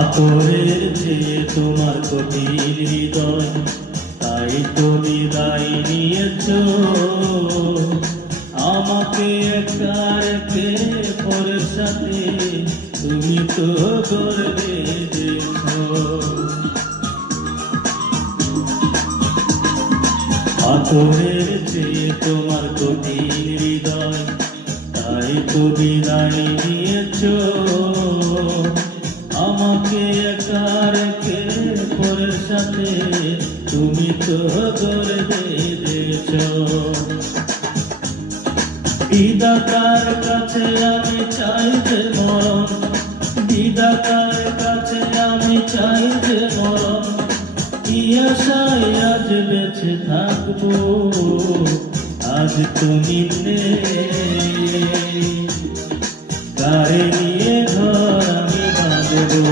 আতরের চেয়ে তোমার কঠিন হৃদয়, তাই তো বিদায় নিয়েছ আমাকে একা রেখে পরের সাথে। তুমি তো গর্বে দিয়েছ। আতরের চেয়ে তোমার কঠিন হৃদয়, তাই তো বিদায় নিয়েছ আমাকে একা রেখে পরের সাথে। তুমি তো গর্বে দিয়েছ। বিধাতার কাছে আমি চাই যে মরণ, বিধাতার কাছে আমি চাই যে মরণ। কি আশায় আজ বেঁচে থাকবো, আজ তুমি নেই। কারে নিয়ে ঘর আমি বাঁধবো।